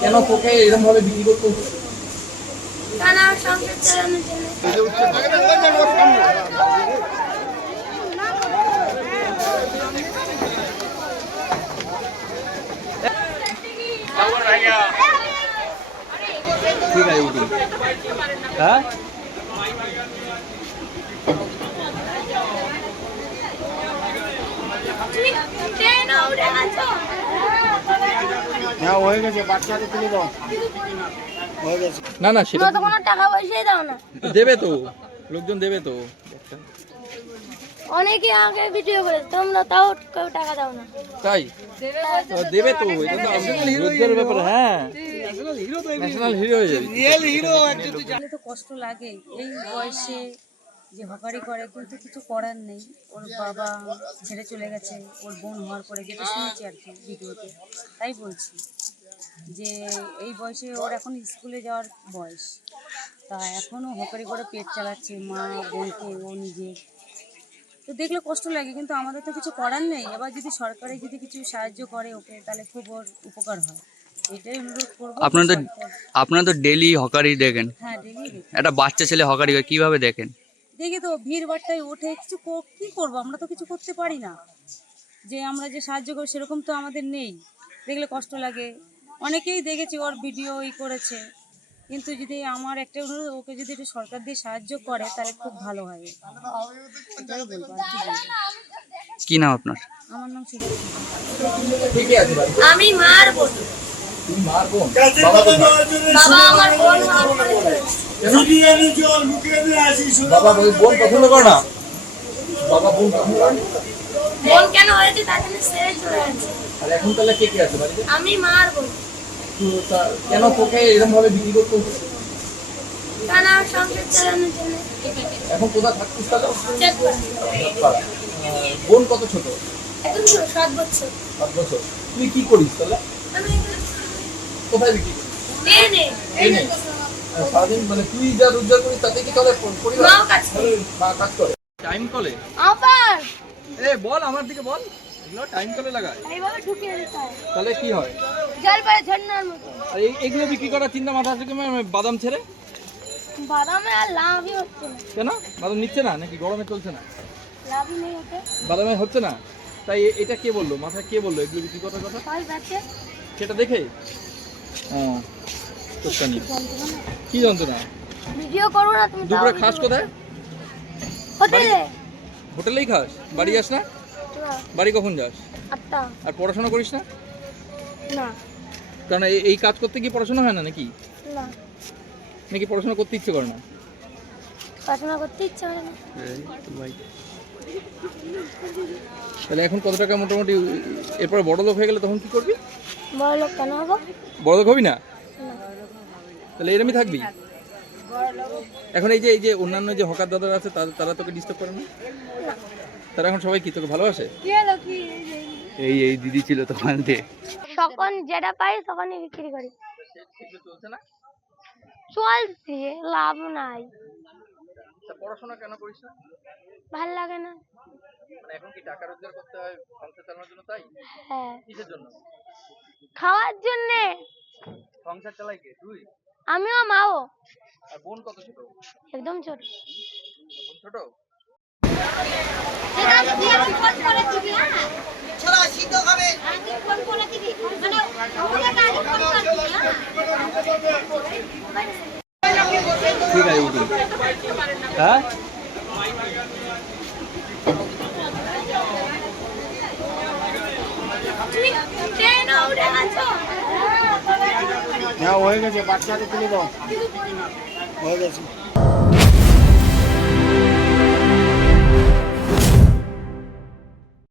কেন তোকে এরকম ভাবে বিক্রি করতে হচ্ছে? ঠিক আছে উঠি হ্যাঁ? তুমি ট্রেনে উঠে গেছো? হ্যাঁ হয়ে গেছে বাচ্চাকে তুলে দাও। হয়ে গেছে। না না সেটা তোমরা তো কোনো টাকা পয়সাই দাও না। দেবে তো লোকজন দেবে তো। অনেকে আগে ভিডিও করে তোমরা তাও কেউ টাকা দাও না। তাই? দেবে তো এটা তো রোজগারের ব্যাপার হ্যাঁ। ন্যাশনাল হিরো হয়ে যাবে। তাহলে তো কষ্ট লাগে এই বয়সে যে হকারি করে কিন্তু কিছু করার নেই। ওর বাবা ছেড়ে চলে গেছে ওর বোন হওয়ার পরে যেটা শুনেছি আর কি ভিডিওতে তাই বলছি যে এই বয়সে ওর এখন স্কুলে যাওয়ার বয়স। তা এখনও হকারি করে পেট চালাচ্ছে মা বোনকে ও নিজে। তো দেখলে কষ্ট লাগে কিন্তু আমাদের তো কিছু করার নেই। এবার যদি সরকারে যদি কিছু সাহায্য করে ওকে তাহলে খুব ওর উপকার হয়। এটাই অনুরোধ করব যে আপনাদের আপনারা তো ডেলি হকারি দেখেন। হ্যাঁ ডেলি একটা বাচ্চা ছেলে হকারি করে কীভাবে দেখেন? দেখি তো ভিড় বাট্টায় ওঠে। কিছু কো- কি করব? আমরা তো কিছু করতে পারি না। যে আমরা যে সাহায্য করি সেরকম তো আমাদের নেই। দেখলে কষ্ট লাগে। অনেকেই দেখেছি ওর ভিডিও ই করেছে। কিন্তু যদি আমার একটা অনুরোধ ওকে যদি একটু সরকার দিয়ে সাহায্য করে তাহলে খুব ভালো হয়। কি। নাম আপনার? আমার নাম আমি মার বোন বাবা কোথায়? বাবা আমার বোন হওয়ার পরে বাবা ওই বোন পছন্দ করে না? বাবা বোন পছন্দ করে বোন কেন হয়েছে? তার জন্য ছেড়ে চলে গেছে। আর এখন তাহলে কে কে আছে বাড়িতে? আমি মার বোন। কেন তোকে এরকম ভাবে বিক্রি করতে হচ্ছে? টানা সংসার চালানোর জন্য। এখন কোথায় থাকছিস তাহলে? বোন কত ছোট? এখন সাত বছর। সাত বছর। তুই কি করিস তাহলে? আমি কোথায় বিক্রি করিস? সারাদিন মানে তুই যা রোজগার করিস তাতে কি তাহলে পরিবার কাজ করে। মা কাজ করে। টাইম কলে? আবার এ বল আমার দিকে বল। এগুলো টাইম কলে লাগায়। এইভাবে ঢুকিয়ে দিতে হয়। তাহলে কি হয়? জল পরে ঝর্ণার মতো। আর এই এগুলো বিক্রি করার চিন্তা মাথা আছে কি বাদাম ছেড়ে? বাদামে আর লাভই হচ্ছে না। কেন? বাদাম নিচ্ছে না? নাকি গরমে চলছে না? লাভই নেই ওতে। বাদামে হচ্ছে না? তাই এটা কে বলল? মাথায় কে বলল এগুলো বিক্রি করার কথা? সেটা দেখে? ও নিয়ে কি যন্ত্রণা? ভিডিও করব না তুমি দুপুরে খাস কোথায়? হোটেলে। হোটেলেই খাস? বাড়ি যাস না? বাড়ি কখন যাস? আটটা। আর পড়াশোনা করিস না? না। কারণ এই- কাজ করতে গিয়ে পড়াশোনা হয় না নাকি? না। নাকি পড়াশোনা করতে ইচ্ছে করে না? পড়াশোনা করতে ইচ্ছা করে না। তাহলে এখন কত টাকা মোটামুটি? এরপরে বড় লোক হয়ে গেলে তখন কি করবি? বড় লোক কেন হব? বড় লোক হবি না। তাহলে এরমই থাকবি? এখন এই যে এই যে অন্যান্য যে হকার দাদারা আছে তারা তারা তোকে ডিস্টার্ব করে না? তারা এখন সবাই কি তোকে ভালোবাসে? এই এই দিদি ছিল তখন তখন যেটা পাই তখনই বিক্রি করি। চলছে না চলছে লাভ নাই। পড়াশোনা কেন করিস না? ভালো লাগে না। মানে এখন কি টাকা রোজগার করতে হয় সংসার চালানোর জন্য তাই? হ্যাঁ। কিসের জন্য? খাওয়ার জন্যে। সংসার চালাই কে? তুই? আমিও মাও। আর বোন কত ছোট? একদম ছোট। ছোট? ঠিক আছে হ্যাঁ তুমি ট্রেনে উঠে গেছো হ্যাঁ হয়ে গেছে বাচ্চাকে তুলে দাও। হয়ে গেছে।